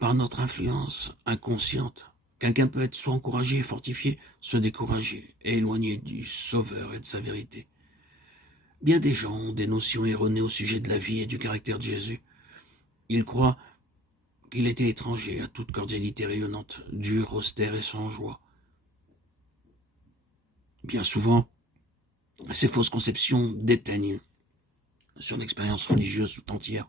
Par notre influence inconsciente, quelqu'un peut être soit encouragé et fortifié, soit découragé et éloigné du Sauveur et de sa vérité. Bien des gens ont des notions erronées au sujet de la vie et du caractère de Jésus. Ils croient qu'il était étranger à toute cordialité rayonnante, dur, austère et sans joie. Bien souvent, ces fausses conceptions déteignent sur l'expérience religieuse tout entière.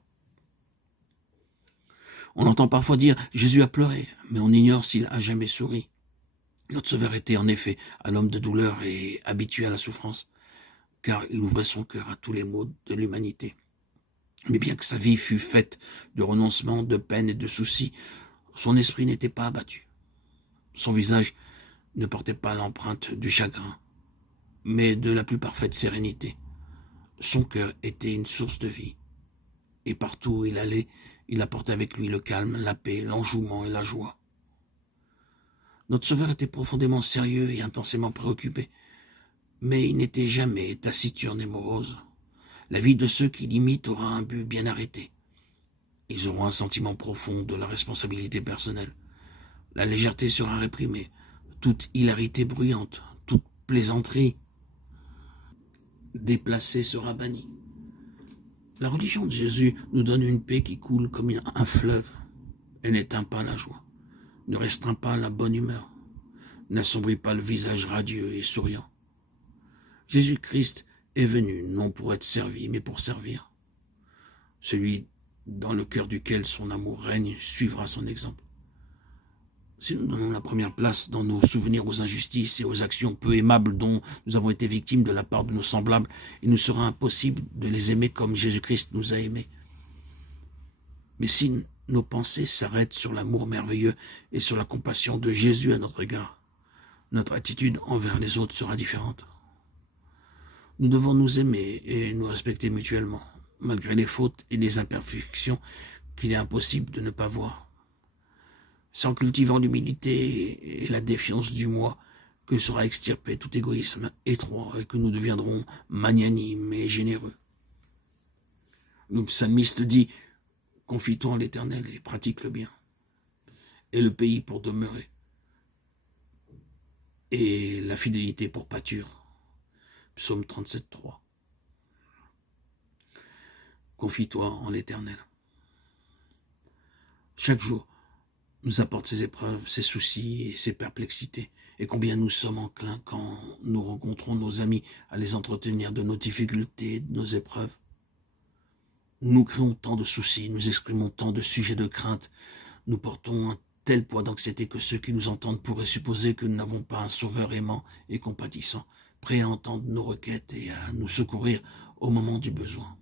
On entend parfois dire « Jésus a pleuré », mais on ignore s'il a jamais souri. Notre Sauveur était en effet un homme de douleur et habitué à la souffrance, car il ouvrait son cœur à tous les maux de l'humanité. Mais bien que sa vie fût faite de renoncements, de peines et de soucis, son esprit n'était pas abattu. Son visage ne portait pas l'empreinte du chagrin, mais de la plus parfaite sérénité. Son cœur était une source de vie, et partout où il allait, il apportait avec lui le calme, la paix, l'enjouement et la joie. Notre Sauveur était profondément sérieux et intensément préoccupé, mais il n'était jamais taciturne et morose. La vie de ceux qui l'imitent aura un but bien arrêté. Ils auront un sentiment profond de la responsabilité personnelle. La légèreté sera réprimée, toute hilarité bruyante, toute plaisanterie déplacée sera bannie. La religion de Jésus nous donne une paix qui coule comme un fleuve. Elle n'éteint pas la joie, ne restreint pas la bonne humeur, n'assombrit pas le visage radieux et souriant. Jésus-Christ est venu non pour être servi, mais pour servir. Celui dans le cœur duquel son amour règne suivra son exemple. Si nous donnons la première place dans nos souvenirs aux injustices et aux actions peu aimables dont nous avons été victimes de la part de nos semblables, il nous sera impossible de les aimer comme Jésus-Christ nous a aimés. Mais si nos pensées s'arrêtent sur l'amour merveilleux et sur la compassion de Jésus à notre égard, notre attitude envers les autres sera différente. Nous devons nous aimer et nous respecter mutuellement, malgré les fautes et les imperfections qu'il est impossible de ne pas voir. C'est en cultivant l'humilité et la défiance du moi que sera extirpé tout égoïsme étroit et que nous deviendrons magnanimes et généreux. Le psalmiste dit « Confie-toi en l'Éternel et pratique le bien, et le pays pour demeurer, et la fidélité pour pâture. » Psaume 37, 3. Confie-toi en l'Éternel. Chaque jour nous apporte ses épreuves, ses soucis et ses perplexités. Et combien nous sommes enclins quand nous rencontrons nos amis à les entretenir de nos difficultés, de nos épreuves. Nous créons tant de soucis, nous exprimons tant de sujets de crainte, nous portons un tel poids d'anxiété que ceux qui nous entendent pourraient supposer que nous n'avons pas un sauveur aimant et compatissant, prêt à entendre nos requêtes et à nous secourir au moment du besoin.